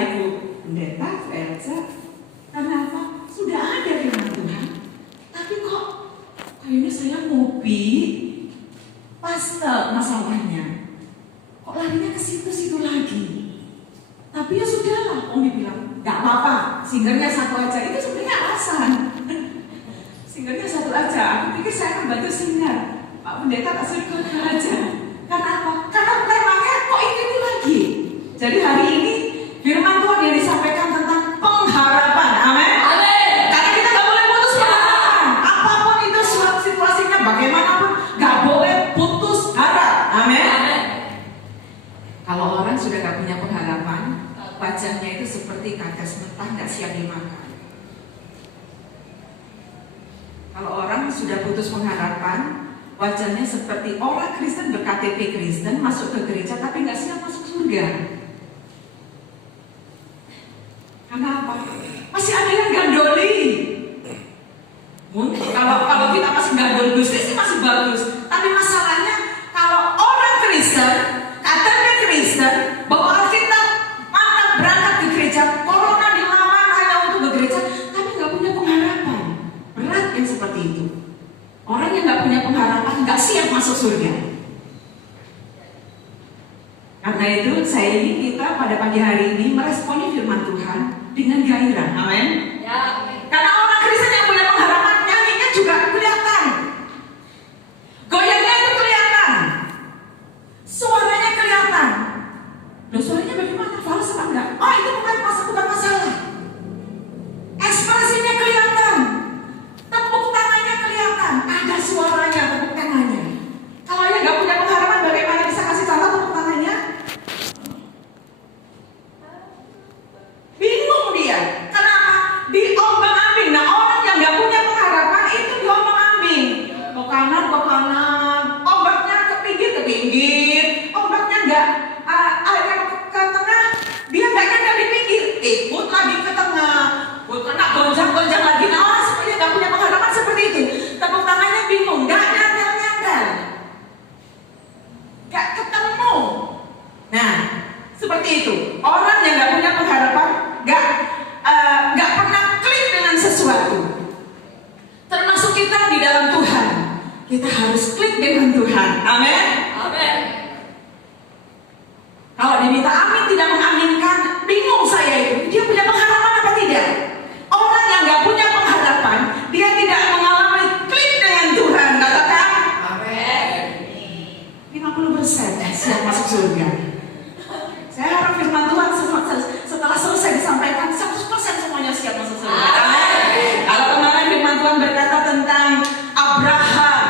Ibu Pendeta, Elsa, karena apa? Sudah ada firman Tuhan, tapi kok kayaknya saya ngopi pas masalahnya, kok larinya ke situ-situ lagi. Tapi ya sudahlah, Om bilang, gak apa-apa, singernya satu aja. Itu sebenarnya alasan. Singernya satu aja. Aku pikir saya akan bantu singer. Pak Pendeta tak suruh aja. Karena apa? Karena temanya kok itu lagi. Jadi hari ini firman Tuhan yang disampaikan tentang pengharapan. Amin. Karena kita gak boleh putus harapan. Apapun itu situasinya, bagaimanapun, gak boleh putus harap. Amin. Kalau orang sudah gak punya pengharapan, wajahnya itu seperti kadas mentah gak siap dimakan. Kalau orang sudah putus pengharapan, wajahnya seperti orang Kristen berKTP Kristen masuk ke gereja tapi gak siap masuk surga. Karena apa? Masih ada yang gandoli. Mungkin kalau kita masih gandol Gusti sih masih bagus. Tapi masalahnya kalau orang Kristen, KTP Kristen, bawa Alkitab, mantap berangkat ke gereja, corona dilarang hanya untuk ke gereja, tapi nggak punya pengharapan. Berat yang seperti itu. Orang yang nggak punya pengharapan nggak siap masuk surga. Karena itu saya ingin kita pada pagi hari ini meresponi firman Tuhan dengan gairah. Amin. Ya. Karena orang Kristen yang punya pengharapan, nyanyinya juga kelihatan, goyangnya itu kelihatan, suaranya kelihatan. Loh, suaranya bagaimana? Fals apa enggak? Oh, itu bukan masalah. Ekspresinya kelihatan, tepuk tangannya kelihatan, ada suaranya tepuk tangannya. Kalau yang nggak punya pengharapan, bagaimana bisa kasih contoh tepuk tangannya? Bingung dia. Kenapa? Diombang-ambing. Nah, orang yang nggak punya pengharapan itu diombang-ambing. Ke kanan, ombaknya ke pinggir, ombaknya nggak ke tengah, dia nggak nyadar di pinggir, ikut lagi ke tengah, kena gonjang-gonjang lagi. Nah, orang seperti nggak punya pengharapan seperti itu. Tepuk tangannya bingung, nggak nyadar, nggak ketemu. Nah, seperti itu. Orang yang nggak punya pengharapan, nggak pernah klik dengan sesuatu. Termasuk kita di dalam Tuhan. Kita harus klik dengan Tuhan. Amin. Amin. Kalau diminta amin tidak mengaminkan, bingung saya itu. Dia punya pengharapan apa tidak? Orang yang nggak punya pengharapan, dia tidak mengalami klik dengan Tuhan. Katakan amin. 50% siap masuk surga. Saya harap firman Tuhan setelah selesai disampaikan 100% semuanya siap masuk surga. Amin. Kalau kemarin firman Tuhan berkata tentang Abraham,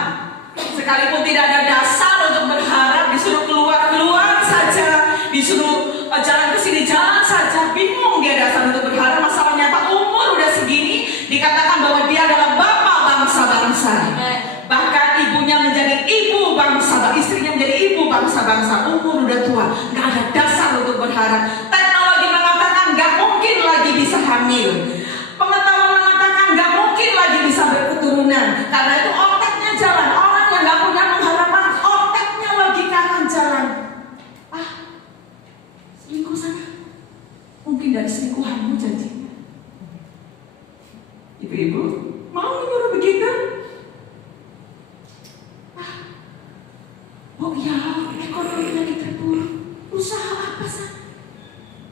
sekalipun tidak ada dasar untuk berharap, disuruh keluar saja, disuruh jalan ke sini jalan saja, bingung dia dasar untuk berharap. Masalahnya Pak, umur udah segini, dikatakan bahwa dia adalah bapak bangsa-bangsa. Bahkan ibunya menjadi ibu bangsa, istrinya menjadi ibu bangsa-bangsa. Umur udah tua, nggak ada dasar untuk berharap. Teknologi mengatakan nggak mungkin lagi bisa hamil. Pengetahuan mengatakan nggak mungkin lagi bisa berketurunan. Karena itu otaknya jalan. Orang yang nggak punya pengharapan, otaknya logikanya jalan. Selingkuh sana, mungkin dari selingkuhanmu janjinya. Ibu-ibu mau menyuruh begitu? Oh ya, ekonomi lagi terpuruk. Usaha apa sih?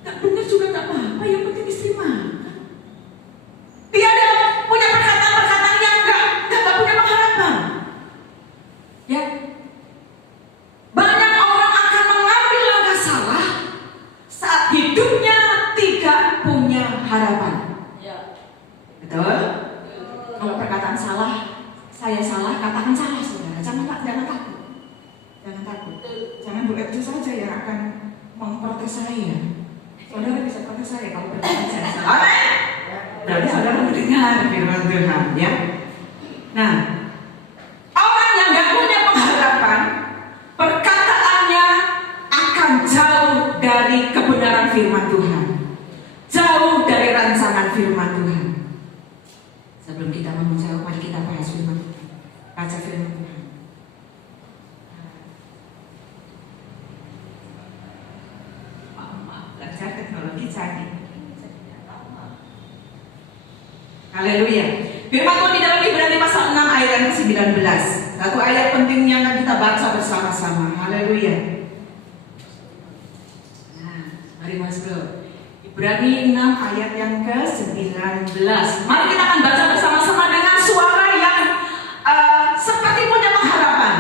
Gak bener juga gak apa-apa, yang penting istri makan. Dia ada punya perkataan-perkataan yang gak punya pengharapan. Ya, banyak orang akan mengambil langkah salah saat hidupnya tidak punya harapan. Ya. Betul? Kalau perkataan salah, saya salah, katakan salah saudara. Jangan takut. Jangan takut. Jangan Bu Epju saja yang akan memprotes saya. Saudara bisa protes saya kalau perkataan saya salah. Amin. Berarti saudara mendengar firman Tuhan, ya. Nah, orang yang nggak punya pengharapan, perkataannya akan jauh dari kebenaran firman Tuhan, jauh dari rancangan firman Tuhan. Sebelum kita menjawab, mari kita bahas firman Tuhan. Baca firman Tuhan. Maaf, belajar teknologi canggih. Haleluya. Firman Tuhan di dalam Ibrani pasal 6 ayat yang ke-19. Satu ayat penting yang akan kita baca bersama-sama. Haleluya. Nah, mari Mas Bro. Ibrani 6 ayat yang ke-19. Mari kita akan baca bersama-sama dengan suara yang seperti punya pengharapan.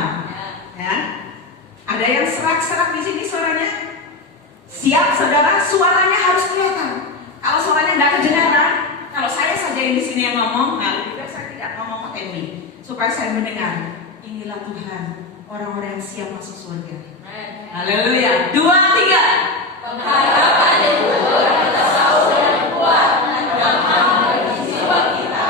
Ya. Ada yang serak-serak di sini suaranya? Siap saudara, suaranya harus kelihatan. Kalau suaranya nggak kedengaran, kalau saya saja yang di sini yang ngomong, nah lebih baik saya tidak ngomong pakai mic supaya saya mendengar. Inilah Tuhan, orang-orang yang siap masuk surga. Haleluya. 2, 3. Pengharapan itu kita tahu dan kuat yang menjadi jiwa kita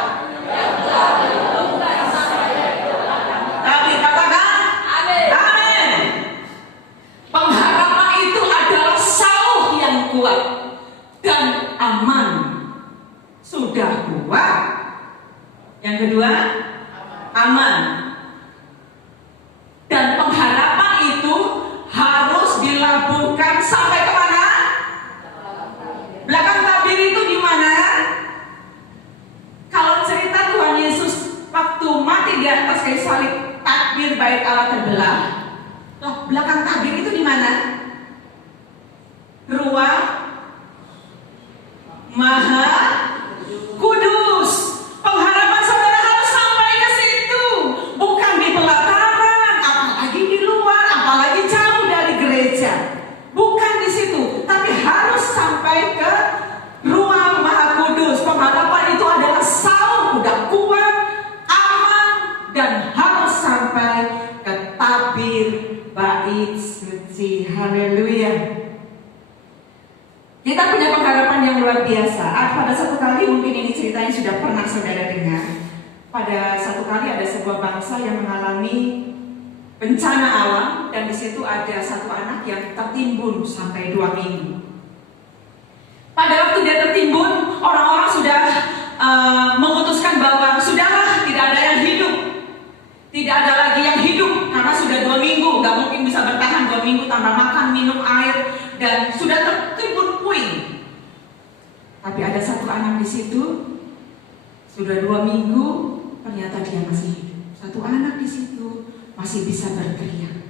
yang telah dilumpuhkan sampai ke belakang. Tapi katakan Amin. amin. Pengharapan itu adalah sauh yang kuat dan aman. Sudah kuat. Yang kedua, aman. Dan pengharapan itu harus dilabuhkan sampai kemana? Belakang tabir itu di mana? Kalau cerita Tuhan Yesus waktu mati di atas kayu salib, takbir bait Allah terbelah. Loh, belakang tabir itu di mana? Ruang Maha Kudus. Pengharapan saudara harus sampai ke situ, bukan di pelataran, apalagi di luar, apalagi jauh dari gereja. Bukan di situ, tapi harus sampai ke ruang Maha Kudus. Pengharapan itu adalah sauh, udah kuat, aman, dan harus sampai ke tabir bait suci. Haleluya. Kita punya pengharapan yang luar biasa. Pada satu kali, mungkin ini ceritanya sudah pernah saudara dengar. Pada satu kali ada sebuah bangsa yang mengalami bencana alam, dan di situ ada satu anak yang tertimbun sampai 2 minggu. Pada waktu dia tertimbun, orang-orang sudah memutuskan bahwa sudahlah, tidak ada yang hidup, tidak ada lagi yang hidup karena sudah 2 minggu, nggak mungkin bisa bertahan 2 minggu tanpa makan, minum air, dan sudah tertimbun puing. Tapi ada satu anak di situ, sudah 2 minggu, ternyata dia masih hidup. Satu anak di situ masih bisa berteriak,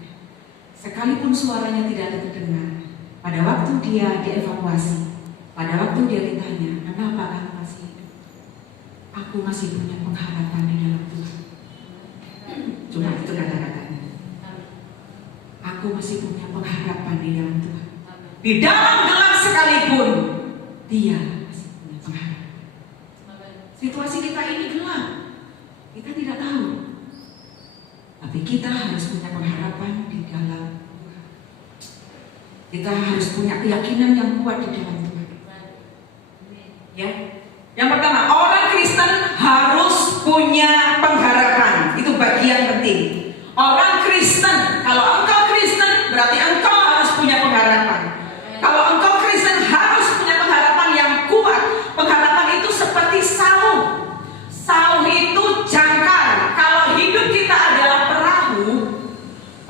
sekalipun suaranya tidak ada terdengar. Pada waktu dia dievakuasi, pada waktu dia ditanya, kenapa kamu masih hidup? Aku masih punya pengharapan di dalam Tuhan. Cuma itu kata-katanya. Aku masih punya pengharapan di dalam Tuhan. Di dalam gelap sekalipun, dia masih punya pengharapan. Situasi kita ini gelap, kita tidak tahu, tapi kita harus punya pengharapan di dalam Tuhan. Kita harus punya keyakinan yang kuat di dalam Tuhan. Ya, yang pertama, orang Kristen harus punya pengharapan. Itu bagian penting. Orang Kristen, kalau engkau Kristen, berarti engkau harus punya pengharapan. Kalau engkau Kristen harus punya pengharapan yang kuat. Pengharapan itu seperti sauh. Sauh itu jangkar. Kalau hidup kita adalah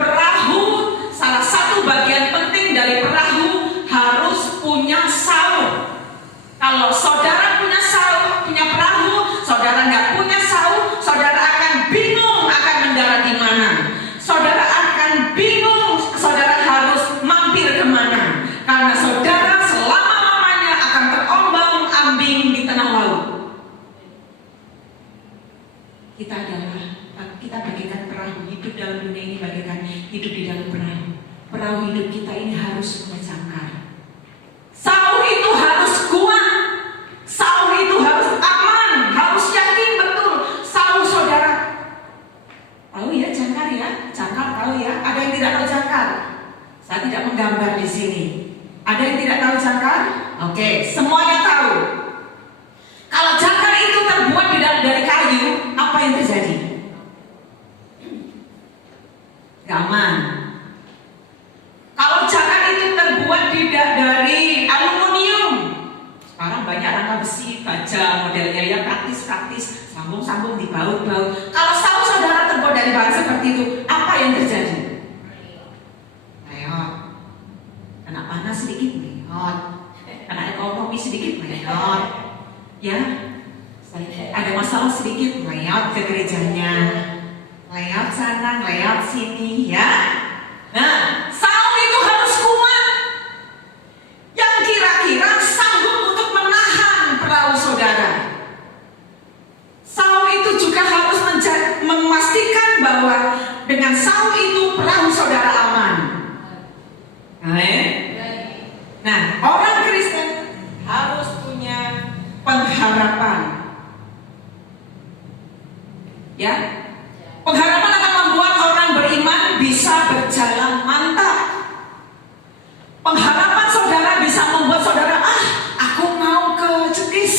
perahu, salah satu bagian penting dari perahu harus punya sauh. Kalau saudara punya sauh, punya perahu, saudara nggak punya sauh, saudara akan bingung akan mendarat di mana. Saudara akan bingung, saudara harus mampir kemana. Karena saudara selama-lamanya akan terombang-ambing di tengah laut. Kita bagaikan perahu, hidup dalam dunia ini bagaikan hidup di dalam perahu. Perahu hidup kita ini harus punya jangkar. Sauh itu harus kuat. Sauh itu harus aman, harus yakin betul. Sauh saudara. Tahu ya jangkar ya? Jangkar tahu ya? Ada yang tidak tahu jangkar? Saya tidak menggambar di sini. Ada yang tidak tahu jangkar? Oke, semuanya tahu. Kalau jangkar itu terbuat dari kayu, apa yang terjadi? Gak aman. Kalau jangkar itu terbuat dari aluminium, sekarang banyak rangka besi, baja modelnya ya praktis, sambung-sambung di baut-baut. Kalau sauh saudara terbuat dari bahan seperti itu, apa yang terjadi? Reot. Kena panas sedikit, reot. Kena ekonomi sedikit, reot. Ya, Ada masalah sedikit, layout ke gerejanya, layout sana, layout sini, ya. Nah, Saul itu harus kuat, yang kira-kira sanggup untuk menahan perahu saudara. Saul itu juga harus memastikan bahwa dengan Saul itu perahu saudara aman. Amin. Nah, orang Kristen harus punya pengharapan. Ya, pengharapan akan membuat orang beriman bisa berjalan mantap. Pengharapan saudara bisa membuat saudara, aku mau ke Cetis.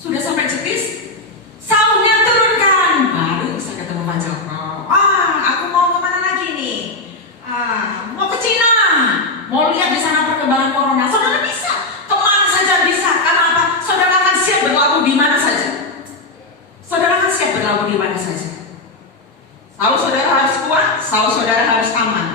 Sudah sampai Cetis, Saulnya turunkan, baru bisa ketemu Pak Joko. Aku mau kemana lagi nih? Mau ke Cina, mau lihat di sana perkembangan corona. Saudara bisa, kemana saja bisa. Karena apa? Saudara akan siap berlabuh di mana saja. Saudara akan siap berlabuh di mana saja. Saul saudara harus kuat, Saul saudara harus aman.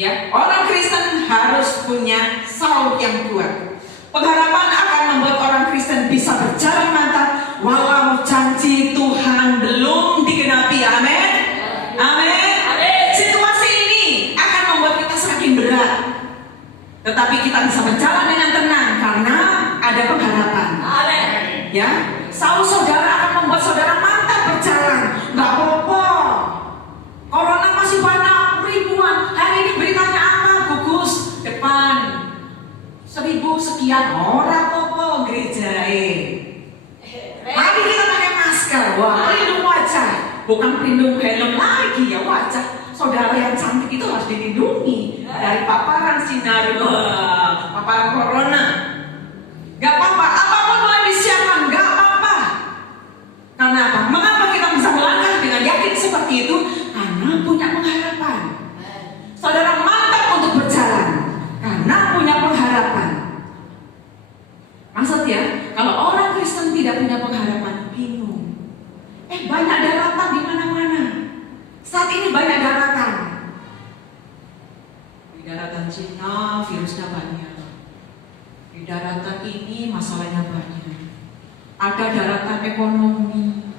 Ya, orang Kristen harus punya Saul yang kuat. Pengharapan akan membuat orang Kristen bisa berjalan mantap walau janji Tuhan belum digenapi. Amin. Amin. Situasi ini akan membuat kita semakin berat, tetapi kita bisa berjalan dengan tenang karena ada pengharapan. Amin. Ya, Saul saudara akan membuat saudara mantap berjalan. Gak apa-apa, corona masih banyak ribuan. Hari ini beritanya apa? Gugus depan 1000 sekian orang apa gereja. Mari kita pakai masker. Wah, pelindung wajah, bukan pelindung helm lagi ya. Wajah saudara yang cantik itu harus dilindungi dari paparan sinar paparan corona. Gak apa-apa, apapun boleh disiapkan, gak apa-apa. Karena apa? Mengapa kita bisa melangkah dengan yakin seperti itu? Karena punya pengharapan. Saudara mantap untuk berjalan karena punya pengharapan. Maksud ya, kalau orang Kristen tidak punya pengharapan, bingung. Banyak daratan di mana-mana. Saat ini banyak daratan. Di daratan Cina virusnya banyak. Di daratan ini masalahnya banyak. Ada daratan ekonomi,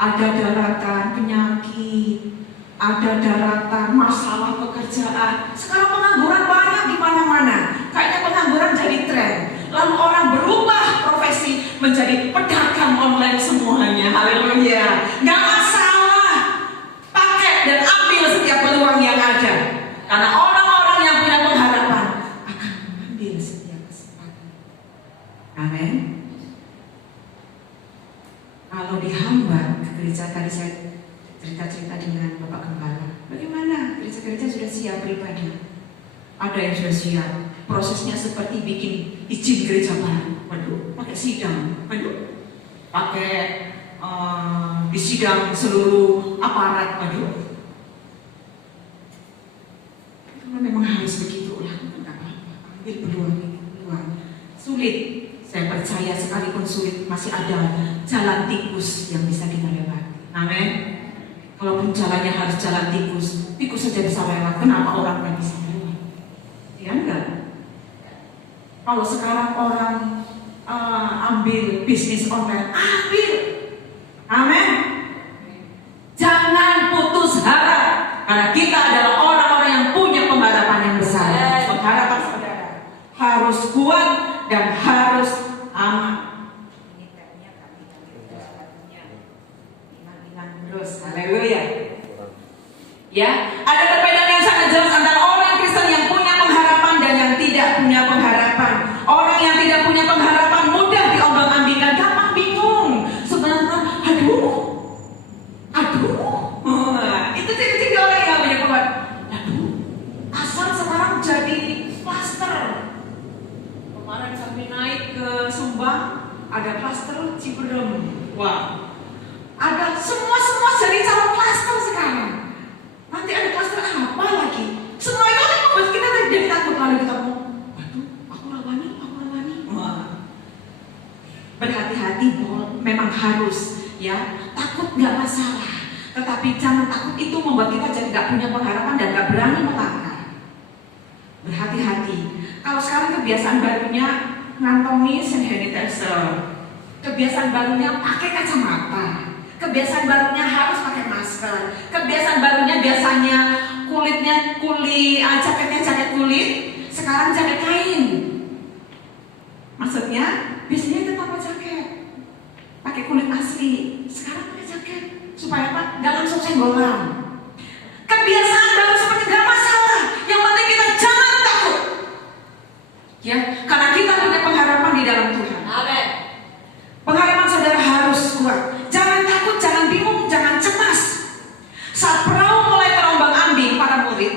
ada daratan penyakit, ada daratan masalah pekerjaan. Sekarang pengangguran banyak di mana-mana. Kayaknya pengangguran jadi tren. Lalu orang berubah profesi menjadi pedagang online semuanya. Haleluya. Gak masalah. Pakai dan ambil setiap peluang yang ada. Karena orang-orang yang punya pengharapan akan mengambil setiap kesempatan. Amin. Kalau dihambat ke gereja, tadi saya cerita-cerita dengan Bapak Gembala. Bagaimana gereja-gereja sudah siap pribadi? Ada yang sudah siap. Prosesnya seperti bikin izin gereja baru. Waduh, pakai sidang. Waduh, pakai disidang seluruh aparat. Waduh, karena memang harus begitu lah. Tidak apa-apa. Ambil peluang. Sulit. Saya percaya sekalipun sulit masih ada jalan tikus yang bisa kita lewati. Amin. Kalaupun jalannya harus jalan tikus, tikus saja bisa lewat. Kenapa orang nggak bisa lewat? Ya enggak. Kalau sekarang orang ambil bisnis online, ambil. Amin. Jangan putus harap, karena kita adalah orang-orang yang punya pengharapan yang besar. Pengharapan saudara harus kuat dan harus aman. Ini tabnya kami iman terus. Haleluya. Ya, ada perbedaan yang sangat jelas antara orang Kristen yang punya pengharapan dan yang tidak punya pengharapan. Orang yang tidak punya pengharapan mudah diombang-ambingkan, gampang bingung. Sebenarnya, itu ciri-ciri orang yang punya pengharapan. Asal sekarang jadi klaster. Kemarin kami naik ke Sumbang, ada klaster Ciberem. Wah, ada semua jadi calon klaster sekarang. Nanti ada klaster apa lagi? Semua itu kan membuat kita jadi takut. Lalu kita mau, aku lawani. Wah, berhati-hati, memang harus ya. Takut nggak masalah, tetapi jangan takut itu membuat kita jadi nggak punya pengharapan dan nggak berani melangkah. Berhati-hati. Kalau sekarang kebiasaan barunya ngantongi sanitizer. Kebiasaan barunya pakai kacamata. Kebiasaan barunya harus pakai masker. Kebiasaan barunya biasanya jaketnya jaket kulit, sekarang jaket kain. Maksudnya biasanya tetap pakai jaket, pakai kulit asli. Sekarang pakai jaket supaya apa? Gak langsung senggolan. Kebiasaan baru seperti gak masalah. Yang penting kita jangan takut. Ya, karena kita punya pengharapan di dalam Tuhan. Amin. Pengharapan saudara harus kuat. Jangan takut, jangan bingung, jangan cemas. Saat perahu mulai terombang-ambing para murid,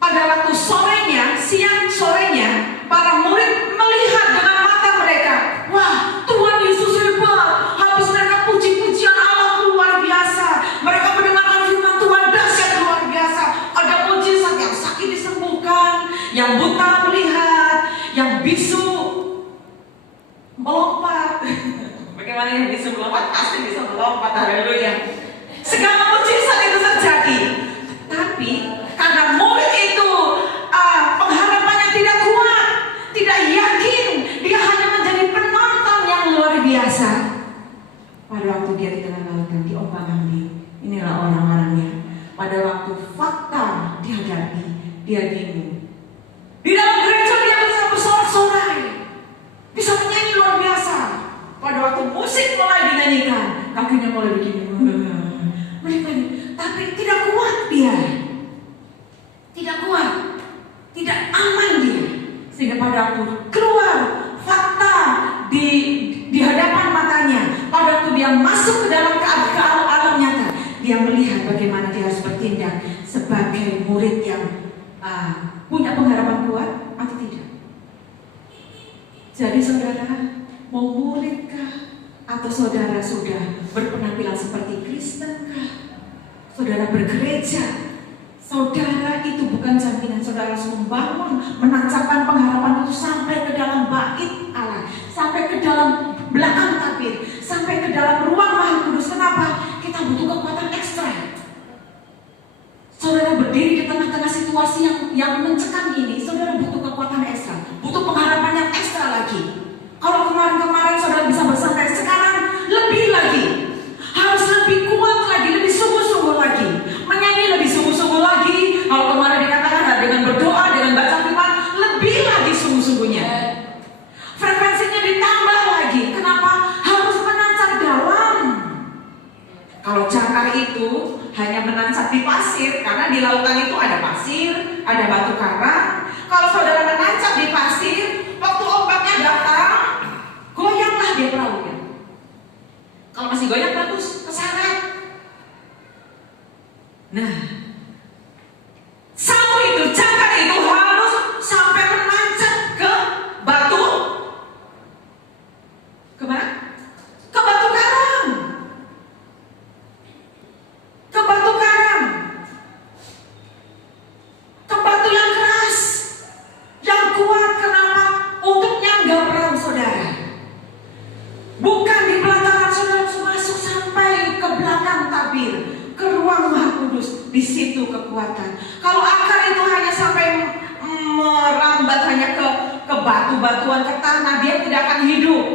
pada waktu sorenya, siang sorenya, para murid melihat dengan mata mereka, wah, Tuhan Yesus hebat. Habis mereka puji-pujian Allah luar biasa. Mereka mendengarkan firman Tuhan dahsyat luar biasa. Ada mujizat, yang sakit disembuhkan, yang buta melihat, yang bisu melompat. Bagaimana yang bisa melompat? Pasti bisa melompat. Haleluya. Segala mujizat itu terjadi. Tapi karena murid itu pengharapannya tidak kuat, tidak yakin, dia hanya menjadi penonton yang luar biasa. Pada waktu dia di tengah lautan diombang-ambing, inilah orang-orangnya. Pada waktu fakta dihadapi, dia bingung. Di dalam gereja dia bisa bersorak-sorai, bisa menyanyi luar biasa. Pada waktu musik mulai dinyanyikan, kakinya mulai begini. Tapi tidak kuat dia, tidak kuat, tidak aman dia. Sehingga pada waktu keluar fakta di hadapan matanya, pada waktu dia masuk ke dalam alam nyata, dia melihat bagaimana dia harus bertindak sebagai murid yang punya pengharapan kuat atau tidak. Jadi saudara, mau muridkah atau saudara sudah berpenampilan seperti Kristenkah? Saudara bergereja, saudara itu bukan jaminan saudara harus membangun, menancapkan pengharapan itu sampai ke dalam bait Allah, sampai ke dalam belakang tabir, sampai ke dalam ruang Maha Kudus. Kenapa? Kita butuh kekuatan ekstra. Saudara berdiri di tengah-tengah situasi yang mencekam ini, saudara butuh kekuatan ekstra, butuh pengharapan yang ekstra lagi. Kalau kemarin-kemarin saudara bisa bersantai, sekarang lebih lagi. Harus lebih kuat lagi, lebih sungguh-sungguh lagi. Menyanyi lebih sungguh-sungguh lagi. Kalau kemarin dikatakan dengan berdoa, dengan baca firman, lebih lagi sungguh-sungguhnya. Frekuensinya ditambah lagi. Kenapa? Harus menancap dalam. Kalau cakar itu hanya menancap di pasir, karena di lautan itu ada pasir, ada batu karang. Kalau saudara menancap di pasir, waktu ombaknya datang, goyanglah dia perahunya. Kalau masih goyang bagus, keseret. Nah, satu itu, cakar itu harus sampai menancap ke batu. Kemana? Ke batu karang. Ke batu karang. Ke batu yang keras, yang kuat. Kenapa? Untuk nyanggah perahu saudara. Bukan di pelataran saudara harus masuk sampai ke belakang tabir, ke ruang Maha Kudus. Di situ kekuatan. Kalau akar itu hanya sampai merambat hanya ke batu-batuan, ke tanah, dia tidak akan hidup.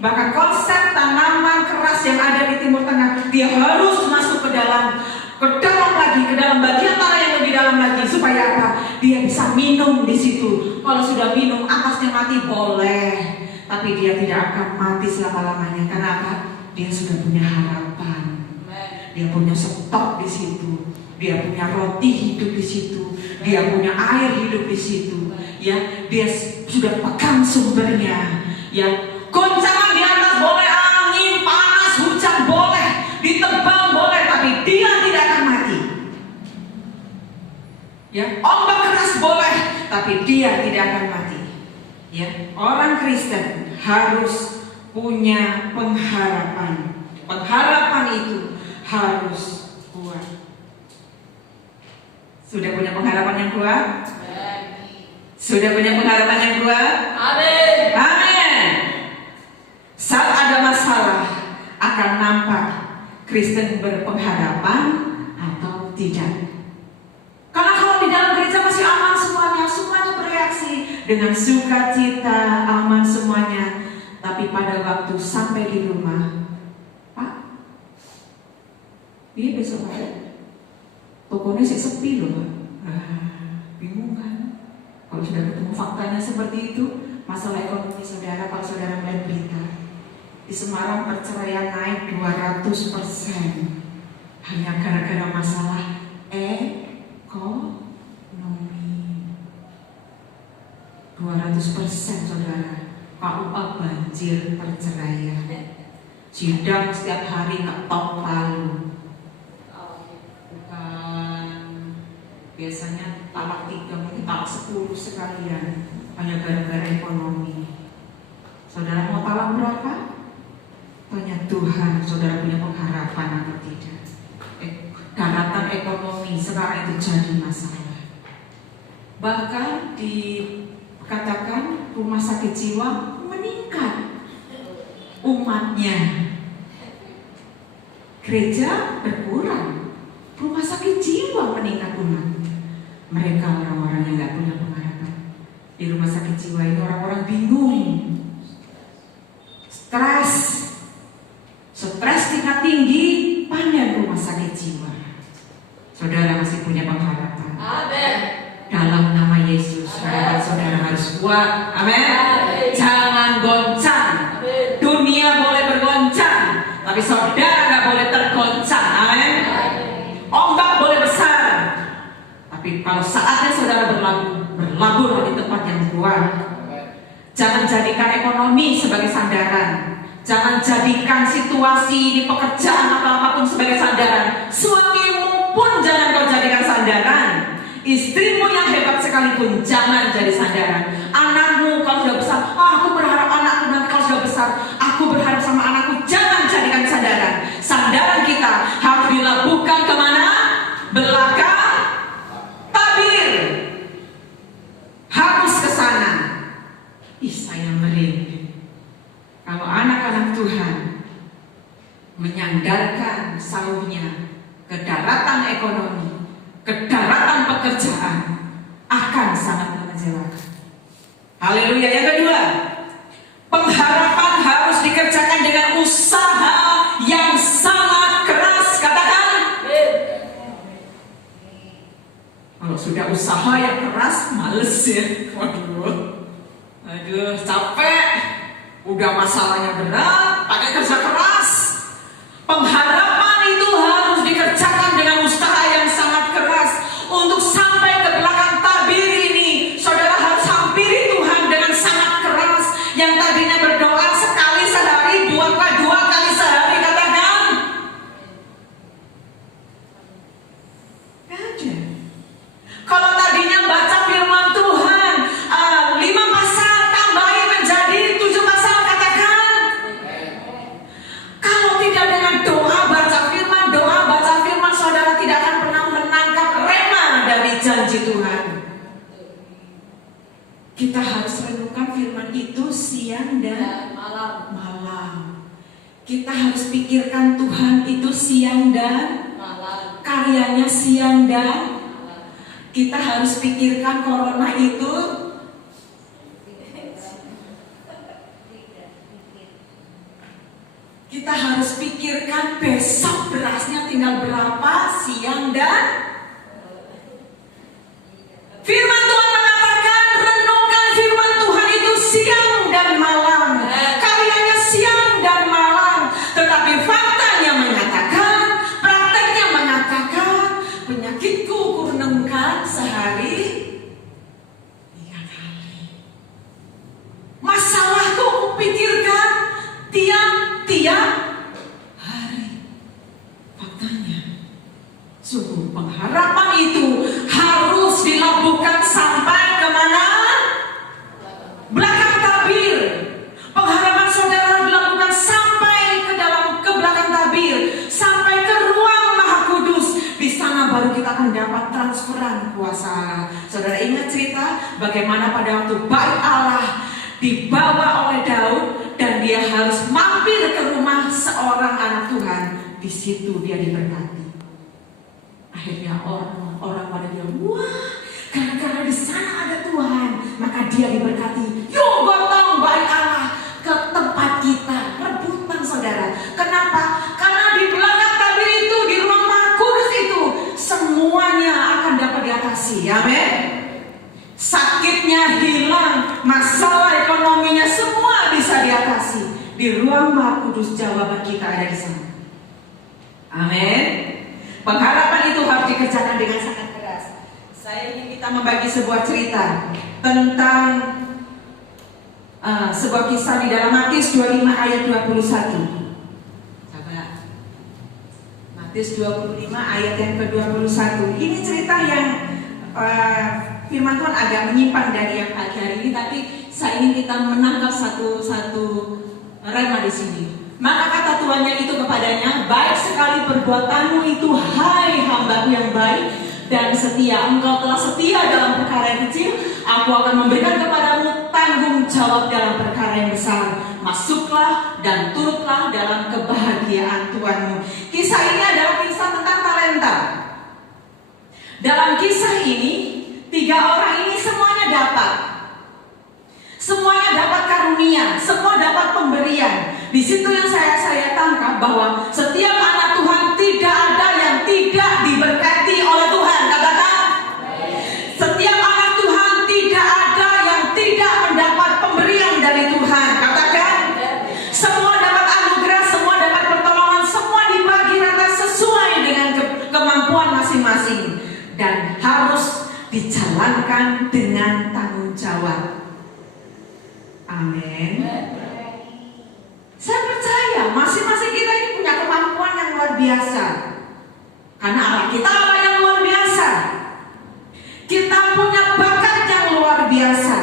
Bahkan konsep tanaman keras yang ada di Timur Tengah, dia harus masuk ke dalam lagi, ke dalam bagian tanah yang lebih dalam lagi. Supaya apa? Dia bisa minum di situ. Kalau sudah minum, atasnya mati boleh, tapi dia tidak akan mati selama-lamanya. Karena apa? Dia sudah punya harapan. Dia punya stok di situ. Dia punya roti hidup di situ. Dia punya air hidup di situ. Ya, dia sudah pegang sumbernya. Ya, goncangan di atas boleh, angin, panas, hujan boleh, ditebang boleh, tapi dia tidak akan mati. Ya, ombak keras boleh, tapi dia tidak akan mati. Ya, orang Kristen harus punya pengharapan. Pengharapan itu harus kuat. Sudah punya pengharapan yang kuat? Sudah punya pengharapan yang kuat? Amin. Amin. Saat ada masalah akan nampak Kristen berpengharapan atau tidak. Karena kalau di dalam gereja masih aman semuanya bereaksi, dengan sukacita, aman semuanya. Tapi pada waktu sampai di rumah, Pak, iya besok ada tokonya sih sepi loh, Pak. Bingung kan? Kalau sudah ketemu faktanya seperti itu, masalah ekonomi saudara, kalau saudara melihat berita di Semarang perceraian naik 200%, hanya gara-gara masalah ekonomi. 200% saudara. KUA banjir perceraian. Sidang setiap hari ngetok palu. Bukan biasanya talak 3, mungkin talak 10 sekalian, hanya gara-gara ekonomi. Saudara mau talak berapa? Tanya Tuhan, saudara punya pengharapan atau tidak? Daratan ekonomi sekarang itu jadi masalah. Bahkan dikatakan rumah sakit jiwa meningkat umatnya. Gereja berkurang, rumah sakit jiwa meningkat umat. Mereka orang-orang yang gak punya pengharapan. Di rumah sakit jiwa ini orang-orang bingung, stres tingkat tinggi, panen rumah sakit jiwa. Saudara masih punya pengharapan. Amin. Dalam nama Yesus, harapan saudara harus kuat. Amin. Jangan goncang. Amin. Dunia boleh bergoncang, tapi saudara gak boleh tergoncang. Amin. Ombak boleh besar, tapi kalau saatnya saudara berlabur di tempat yang kuat. Jangan jadikan ekonomi sebagai sandaran. Jangan jadikan situasi di pekerjaan atau apapun sebagai sandaran. Suamimu pun jangan kau jadikan sandaran. Istrimu yang hebat sekalipun jangan jadi sandaran. Anakmu kalau sudah besar, aku berharap anakku nanti kalau sudah besar, aku berharap sama anakku, jangan jadikan sandaran. Sandaran kita harus dilabuhkan kemana? Belakang tabir. Harus ke sana. Saya merinding kalau anak-anak Tuhan menyandarkan sauhnya ke daratan ekonomi, ke daratan pekerjaan, akan sangat mengecewakan. Haleluya. Yang kedua, pengharapan harus dikerjakan dengan usaha yang sangat keras. Katakan, kalau sudah usaha yang keras, males ya. Aduh, capek. Udah masalahnya berat, pakai kerja keras. Pengharapan itu harus dikerjakan dengan usaha yang sangat keras. Untuk sampai ke belakang tabir ini, saudara harus hampiri Tuhan dengan sangat keras. Yang tadinya berdoa sekali sehari, buatlah 2 kali sehari. Katakan, aja. Kalau tadinya baca firman Tuhan 5 pasal, tambahin menjadi 7 pasal. Katakan, kalau tidak dengan doa baca firman, saudara tidak akan pernah menangkap rema dari janji Tuhan. Kita harus renungkan firman itu siang dan malam. Kita harus pikirkan Tuhan itu siang dan malam. Karyanya siang dan malam. Kita harus pikirkan corona itu kita harus pikirkan besok berasnya tinggal berapa siang dan firman Tuhan mengatakan renungkan firman Tuhan itu siang dan malam. Karyanya siang dan malam. Tetapi faktanya mengatakan, prakteknya mengatakan, penyakitku kurenungkan sehari 3 kali. Masalahku kupikirkan tiap hari. Faktanya, sungguh pengharapan itu harus dilabuhkan sampai kemana? Belakang tabir. Pengharapan saudara dilakukan sampai ke belakang tabir, sampai ke ruang Maha Kudus. Di sana baru kita akan dapat transferan kuasa Allah. Saudara ingat cerita bagaimana pada waktu Bait Allah dibawa oleh Daud dan dia harus mampir ke rumah seorang anak Tuhan. Di situ dia diberkati. Akhirnya orang pada bilang, wah, gara-gara di sana ada Tuhan, maka dia diberkati. Yuk gotong baik Allah ke tempat kita. Rebutan saudara. Kenapa? Karena di belakang tabir itu, di ruang Maha Kudus itu, semuanya akan dapat diatasi. Amin. Sakitnya hilang, masalah ekonominya semua bisa diatasi. Di ruang Maha Kudus jawaban kita ada di sana. Amin. Pengharapan itu harus dikerjakan dengan sangat keras. Saya ingin kita membagi sebuah cerita tentang sebuah kisah di dalam Matius 25 ayat 21. Coba Matius 25 ayat yang ke-21. Ini cerita yang firman Tuhan agak menyimpang dari yang pagi hari ini, tapi saya ingin kita menangkap satu rema di sini. Maka kata tuannya itu kepadanya, baik sekali perbuatanmu itu, hai hambaku yang baik dan setia. Engkau telah setia dalam perkara yang kecil, aku akan memberikan kepadamu tanggung jawab dalam perkara yang besar. Masuklah dan turutlah dalam kebahagiaan Tuhanmu. Kisah ini adalah kisah tentang talenta. Dalam kisah ini, 3 orang ini semuanya dapat. Semuanya dapat karunia, semua dapat pemberian. Di situ yang saya tangkap bahwa setiap anak Tuhan tidak ada yang tidak diberkati oleh Tuhan. Katakan, setiap anak Tuhan tidak ada yang tidak mendapat pemberian dari Tuhan. Katakan, semua dapat anugerah, semua dapat pertolongan, semua dibagi rata sesuai dengan kemampuan masing-masing dan harus dijalankan dengan tanggung jawab. Amin. Saya percaya masing-masing kita ini punya kemampuan yang luar biasa. Karena Allah kita Allah yang luar biasa. Kita punya bakat yang luar biasa.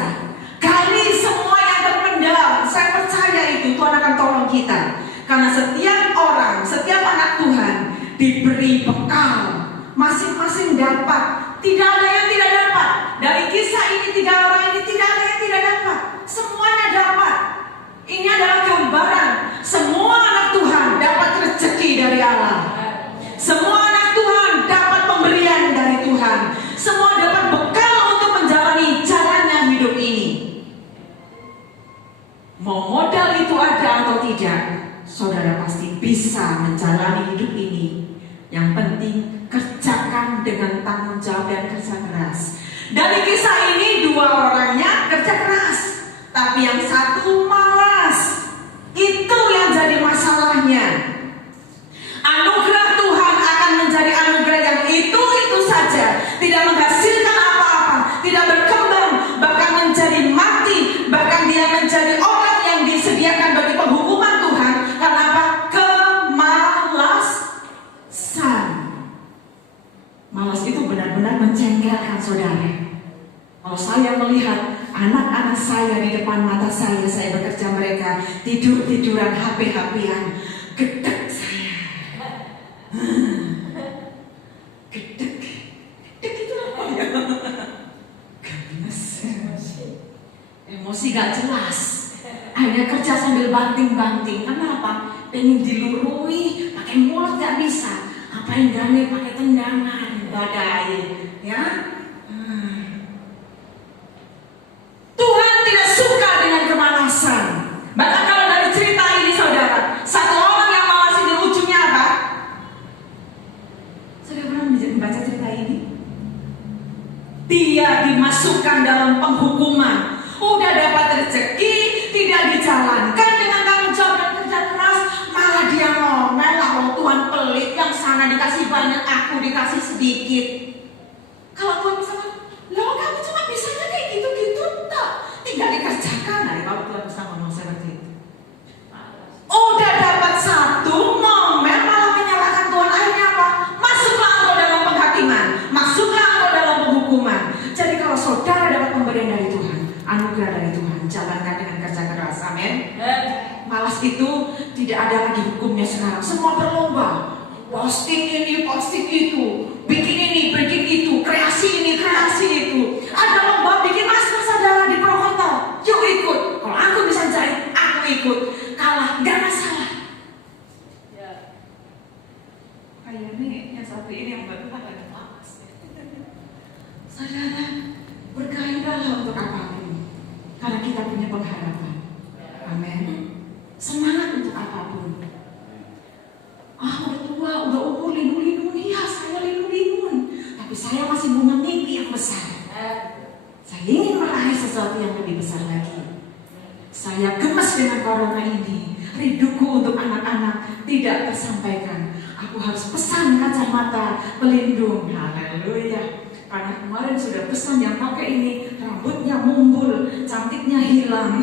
Kali semua yang terpendam, saya percaya itu Tuhan akan tolong kita. Karena setiap orang, setiap anak Tuhan diberi bekal. Masing-masing dapat. Tidak ada yang tidak dapat. Dari kisah ini 3 orang ini tidak ada yang tidak dapat. Semuanya dapat. Ini adalah gambaran semua anak Tuhan dapat rezeki dari Allah. Semua anak Tuhan dapat pemberian dari Tuhan. Semua dapat bekal untuk menjalani jalannya hidup ini. Mau modal itu ada atau tidak, saudara pasti bisa menjalani hidup ini. Yang penting kerjakan dengan tanggung jawab dan kerja keras. Dari kisah ini 2 orangnya kerja keras, tapi yang satu malas. Itu yang jadi masalahnya. Anugerah Tuhan akan menjadi anugerah yang itu saja, tidak menghasilkan apa-apa, tidak berkembang, bahkan menjadi mati, bahkan dia menjadi orang yang disediakan bagi penghukuman Tuhan. Kenapa? Kemalasan. Malas itu benar-benar mencengkelkan saudara. Kalau saya melihat anak-anak saya di depan mata saya bekerja, mereka tidur-tiduran, HP-HPan, gedek saya. Gedek itu apa ya? Ganas, emosi gak jelas. Akhirnya kerja sambil banting-banting. Kenapa? Pengen dilurui, pakai mulut gak bisa. Apain gane pakai tendangan, badai, ya? Tuhan tidak suka dengan kemalasan. Bahkan kalau dari cerita ini saudara, satu orang yang malas ini ujungnya apa? Saudara pernah membaca cerita ini? Dia dimasukkan dalam penghukuman. Udah dapat rezeki, tidak dijalankan dengan tanggung jawab dan kerja keras, malah dia ngomel lah, oh Tuhan pelit, yang sana dikasih banyak, aku dikasih sedikit. Kalau Tuhan bisa, loh kamu cuma bisanya kayak gitu-gitu, tak, tinggal dikerjakan. Nah, kalau Tuhan bisa ngomong seperti itu. Udah dapat satu, ngomel malah menyalahkan Tuhan. Akhirnya apa? Masuklah engkau dalam penghakiman, masuklah engkau dalam penghukuman. Jadi kalau saudara dapat pemberian dari Tuhan, anugerah dari Tuhan, jalankan dengan kerja keras. Amin. Malas itu tidak ada lagi hukumnya sekarang. Semua berlomba, posting ini, posting itu, bikin ini, bikin itu, kreasi ini, kreasi itu. Ada lomba bikin masker saudara di Purwokerto. Yuk ikut. Kalau aku bisa jahit, aku ikut. Kalah, gak masalah. Kayaknya yang satu ini yang baru ada malas. Saudara, bergairahlah untuk apapun. Karena kita punya pengharapan. Amin. Semangat untuk apapun. Udah tua, udah umur linun-linun. Iya, saya linun-linun. Tapi saya masih punya mimpi yang besar. Saya ingin meraih sesuatu yang lebih besar lagi. Saya gemas dengan corona ini. Rinduku untuk anak-anak tidak tersampaikan. Aku harus pesan kacamata pelindung. Haleluya. Karena kemarin sudah pesan yang pakai ini, rambutnya mumbul, cantiknya hilang.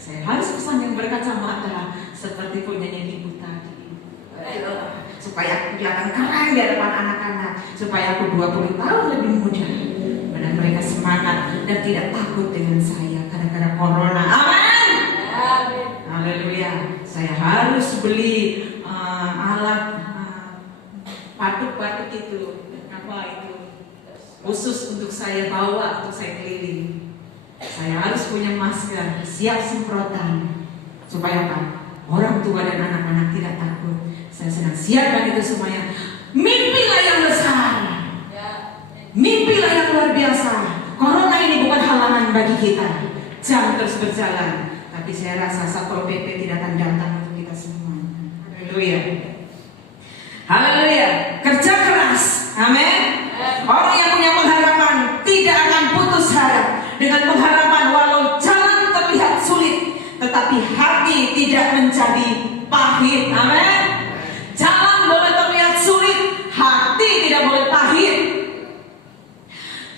Saya harus pesan yang berkacamata seperti punyanya ibu tadi. Supaya aku kelihatan keren di hadapan anak-anak, supaya aku 20 tahun lebih muda dan mereka semangat dan tidak takut dengan saya gara-gara corona. Amin. Haleluya. Saya harus beli alat batuk-batuk itu, apa itu, khusus untuk saya bawa, untuk saya keliling. Saya harus punya masker, siap semprotan, supaya apa? Orang tua dan anak-anak tidak takut. Saya sedang siapkan itu semuanya. Mimpilah yang besar, mimpilah yang luar biasa. Corona ini bukan halangan bagi kita. Jam terus berjalan, tapi saya rasa Satpol PP tidak akan datang untuk kita semua. Haleluya. Haleluya. Kerja keras. Amin. Orang yang punya pengharapan tidak akan putus harap. Dengan pengharapan walau jalan terlihat sulit, tetapi hati tidak menjadi pahit. Amin. Jalan boleh terlihat sulit, hati tidak boleh pahit.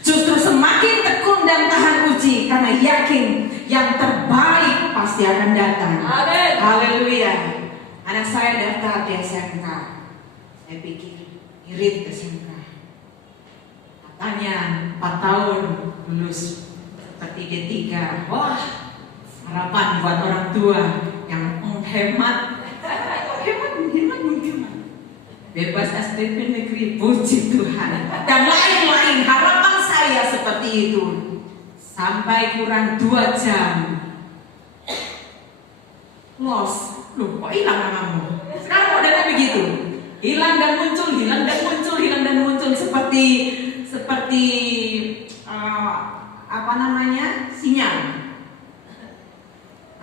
Justru semakin tekun dan tahan uji, karena yakin yang terbaik pasti akan datang. Amin. Haleluya. Anak saya daftar di SMK. Saya pikir irit SMK. Katanya 4 tahun lulus seperti D3. Wah, harapan buat orang tua yang menghemat. Hemat. Bebas SPP negeri, puji Tuhan. Dan lain-lain, harapan saya seperti itu. Sampai kurang 2 jam. Lost. Loh, kok hilang namamu? Sekarang modelnya begitu. Hilang dan muncul, hilang dan muncul, hilang dan muncul. Seperti sinyal.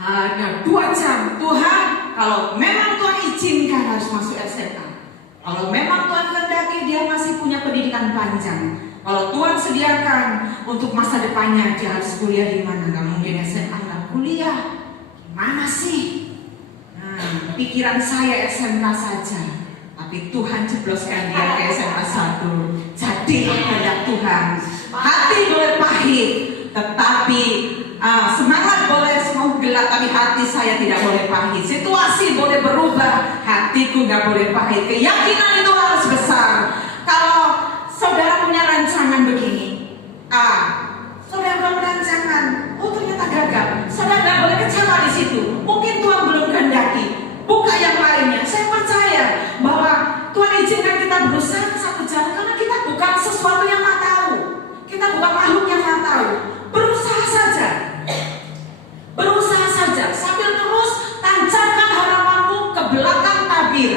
Nah, 2 jam. Tuhan, kalau memang Tuhan izinkan harus masuk SMA. Kalau memang Tuhan kehendaki dia masih punya pendidikan panjang. Kalau Tuhan sediakan untuk masa depannya dia harus kuliah di mana? Gak mungkin SMA gak kuliah. Gimana sih? Nah, pikiran saya SMK saja. Tapi Tuhan jebloskan dia ke SMA 1. Jadi kehendak Tuhan. Hati boleh pahit, tetapi semangat boleh semua gelap, tapi hati saya tidak boleh pahit. Situasi boleh berubah, hatiku gak boleh pahit. Keyakinan itu harus besar. Kalau saudara punya rancangan begini, saudara punya rancangan, ternyata gagal, saudara gak boleh kecewa di situ. Mungkin Tuhan belum kehendaki. Buka yang lainnya. Saya percaya bahwa Tuhan izinkan kita berusaha ke satu jalan karena kita bukan sesuatu yang tak tahu. Kita bukan makhluk yang tak tahu. Berusaha saja. Berusaha saja. Sambil terus tancapkan harapanmu ke belakang tabir.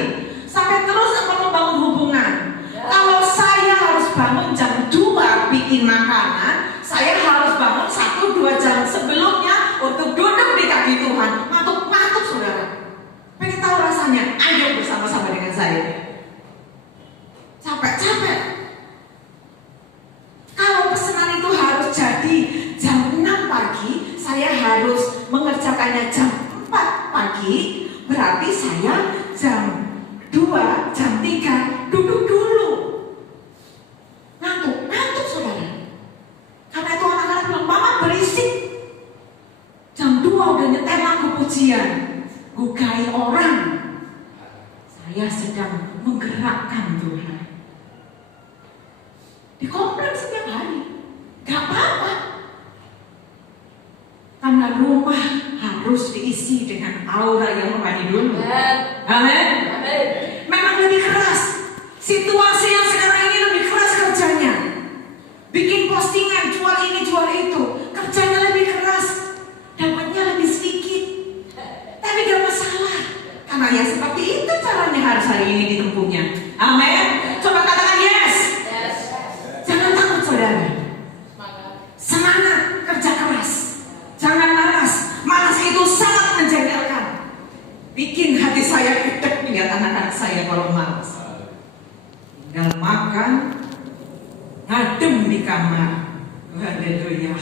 Sampai terus akan membangun hubungan. Kalau saya harus bangun jam 2 bikin makanan, saya harus bangun 1-2 jam sebelumnya untuk duduk di kaki Tuhan. Ngantuk-ngantuk saudara. Pengen tahu rasanya? Ayo bersama-sama dengan saya. Capek-capek. Kalau pesanan itu harus jadi jam 6 pagi, saya harus mengerjakannya jam 4 pagi. Berarti saya jam 2, jam 3 duduk dulu. Ngantuk saudara. Karena itu anak-anak bilang, mama berisik. Jam 2 udah nyetel lagu pujian. Gugai orang. Saya sedang menggerakkan Tuhan. Di komplek setiap hari. Gak apa-apa. Karena rumah harus diisi dengan aura yang rohani dulu. Amin. Memang lebih keras. Situasi yang sekarang ini lebih keras kerjanya. Bikin postingan, jual ini, jual itu. Kerjanya lebih keras. Dapatnya lebih sedikit. Tapi gak masalah. Karena ya seperti itu caranya harus hari ini ditempuhnya. Amin. Coba katakan yes. Jangan takut saudara. Semangat kerja keras. Jangan Haleluya.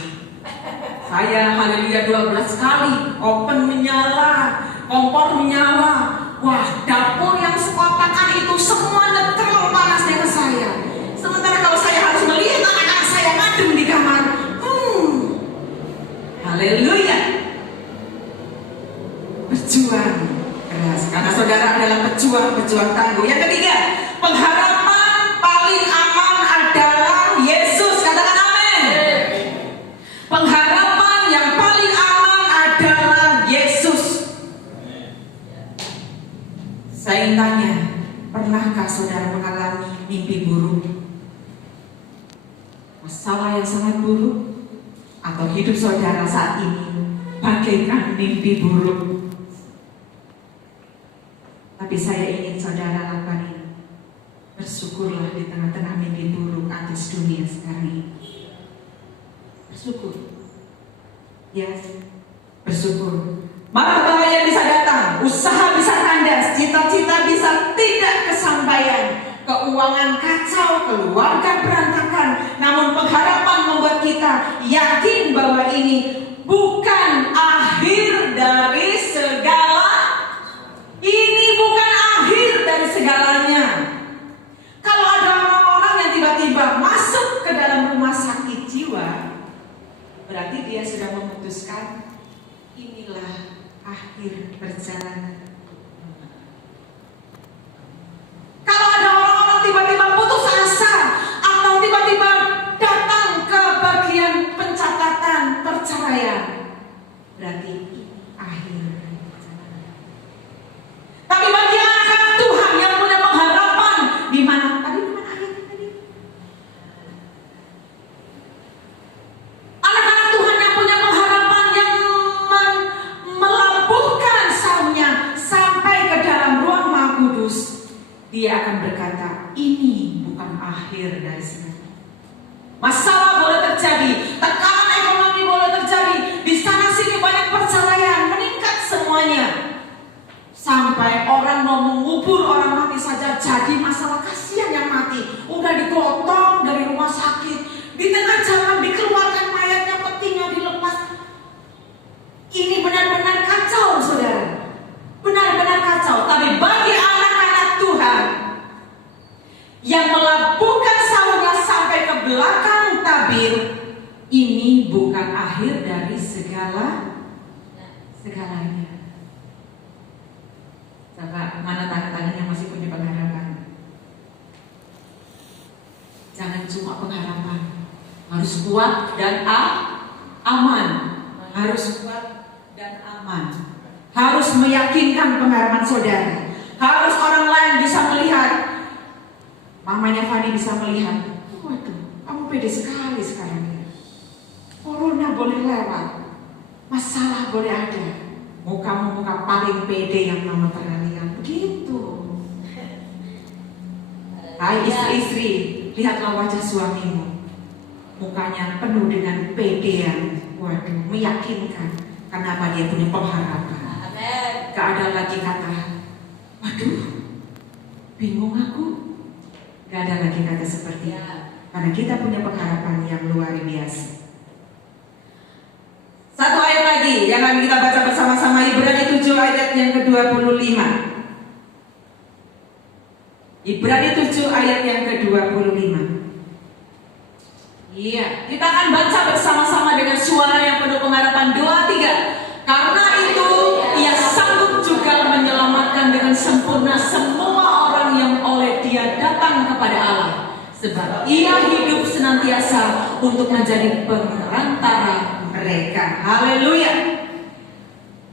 Saya haleluya 12 kali open menyala, kompor menyala. Wah, dapur yang sekotakan itu semua netral panasnya ke saya. Sementara kalau saya harus melihat anak-anak saya ngadem di kamar. Haleluya. Berjuang keras karena saudara adalah pejuang tangguh. Yang ketiga, pengharapan paling aman adalah Yesus. Katakan amin. Pengharapan yang paling aman adalah Yesus. Saya ingin tanya, pernahkah saudara mengalami mimpi buruk? Masalah yang sangat buruk? Atau hidup saudara saat ini bagaikan mimpi buruk? Tapi saya ingin saudara lakukan ini. Bersyukurlah di tengah-tengah mimpi buruk atas dunia sekarang ini. Bersyukur. Ya, bersyukur. Maka bahaya bisa datang, usaha bisa kandas, cita-cita bisa tidak kesampaian, keuangan kacau, keluarga berantakan. Namun pengharapan membuat kita yakin bahwa ini bukan akhir dari segala. Ini bukan akhir dari segalanya. Kalau ada orang-orang yang tiba-tiba masuk ke dalam rumah sakit jiwa, berarti dia sudah memutuskan inilah akhir perjalanan. Kalau ada orang-orang tiba-tiba putus asa atau tiba-tiba datang ke bagian pencatatan perceraian, berarti ini akhir dari perjalanan. Tapi bagi anak-anak Tuhan yang punya pengharapan, di mana ayatnya tadi? Anak-anak Tuhan yang punya pengharapan yang melabuhkan saunya sampai ke dalam ruang Maha Kudus, dia akan berkata, ini bukan akhir dari segalanya. Masalah boleh terjadi, tekanan ekonomi boleh terjadi, di sana sini banyak perceraian, meningkat semuanya. Sampai orang mau mengubur orang mati saja jadi masalah. Kasihan yang mati, udah digotong dari rumah sakit, di tengah jalan dikeluarkan mayatnya, petinya dilepas. Ini benar-benar kacau, saudara. Benar-benar kacau. Tapi bagi anak-anak Tuhan yang melabuhkan saunya sampai ke belakang tabir, ini bukan akhir dari segalanya. Coba, mana tangan-tangan yang masih punya pengharapan? Jangan cuma pengharapan, harus kuat dan aman. Harus kuat dan aman. Harus meyakinkan pengharapan saudara. Harus orang lain bisa melihat. Mamanya Fani bisa melihat. Waduh, kamu pede sekali sekarang ini. Corona boleh lewat, masalah boleh ada. Mukamu muka paling pede yang mama pernah lihat. Begitu. Hai istri-istri, lihatlah wajah suamimu. Mukanya penuh dengan pedean. Waduh, meyakinkan. Kenapa dia punya pengharapan. Gak ada lagi kata, waduh, bingung aku. Gak ada lagi kata seperti itu. Karena kita punya pengharapan yang luar biasa. Satu ayat lagi yang akan kita baca bersama-sama, Ibrani 7 ayat yang ke-25. Ibrani 7 ayat yang ke-25. Iya, kita akan baca bersama-sama dengan suara yang penuh pengharapan. 2, 3. Karena itu ia sanggup juga menyelamatkan dengan sempurna semua orang yang oleh dia datang kepada Allah. Sebab ia hidup senantiasa untuk menjadi perantara mereka. Haleluya.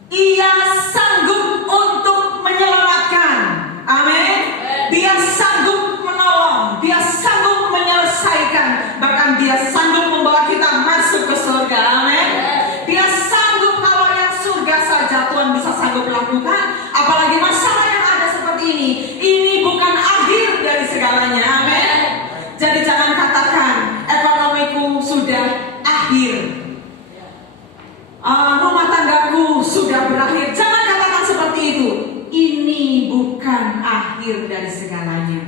Ia sanggup untuk menyelamatkan. Amin. Dia sanggup menolong. Dia sanggup menyelesaikan. Bahkan dia sanggup membawa kita masuk ke surga. Amin. Dia sanggup. Kalau yang surga saja Tuhan bisa sanggup lakukan, apalagi masalah yang ada seperti ini. Ini bukan akhir dari segalanya. Amin. Jadi jangan katakan ekonomiku sudah akhir, rumah tanggaku sudah berakhir. Jangan katakan seperti itu. Ini bukan akhir dari segalanya.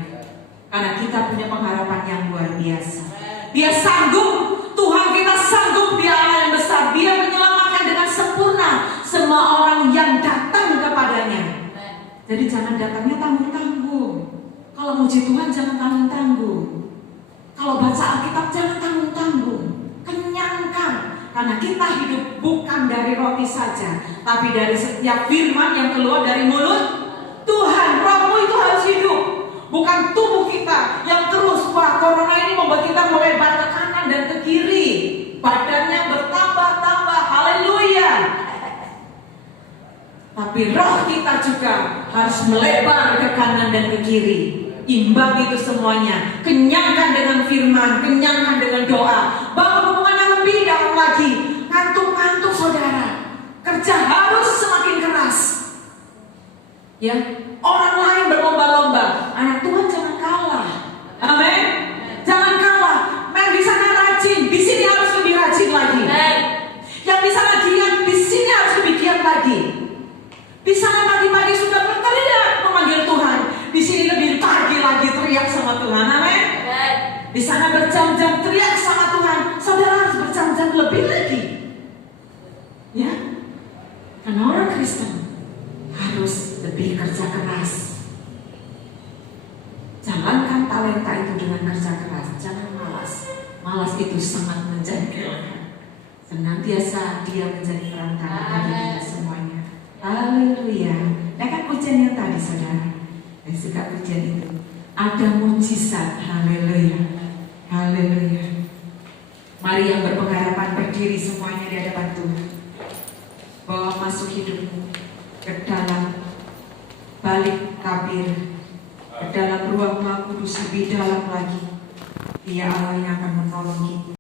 Karena kita punya pengharapan yang luar biasa. Dia sanggup, Tuhan kita sanggup muji Tuhan jangan tanggung-tanggung. Kalau baca Alkitab jangan tanggung-tanggung. Kenyangkan. Karena kita hidup bukan dari roti saja, tapi dari setiap firman yang keluar dari mulut Tuhan. Rohmu itu harus hidup. Bukan tubuh kita yang terus, wah corona ini membuat kita melebar ke kanan dan ke kiri. Badannya bertambah-tambah. Haleluya. Tapi roh kita juga harus melebar ke kanan dan ke kiri. Imbang itu semuanya. Kenyangkan dengan firman, kenyangkan dengan doa. Bangun hubungan yang lebih dalam lagi. Ngantuk-ngantuk saudara. Kerja harus semakin keras. Ya, orang lain berlomba-lomba. Anak Tuhan jangan kalah. Amin. Jangan kalah. Yang di sana rajin, di sini harus lebih rajin lagi. Yang di sana giat, di sini harus lebih giat lagi. Di sana pagi-pagi sudah berteriak memanggil Tuhan. Di sini lebih pagi lagi teriak sama Tuhan. Amin. Di sana berjam-jam teriak sama Tuhan. Saudara harus berjam-jam lebih lagi. Ya. Karena orang Kristen harus lebih kerja keras. Jalankan talenta itu dengan kerja keras. Jangan malas. Malas itu sangat menjengkelkan. Senantiasa dia menjadi perantara bagi kita semuanya. Haleluya. Naikkan pujian yang tadi saudara. Saya suka pujian itu. Ada mujizat. Haleluya. Haleluya. Mari yang berpengharapan berdiri semuanya di hadapan Tuhan. Bawa masuk hidupmu ke dalam balik tabir, ke dalam ruang Maha Kudus lebih dalam lagi. Dia Allah yang akan menolong kita.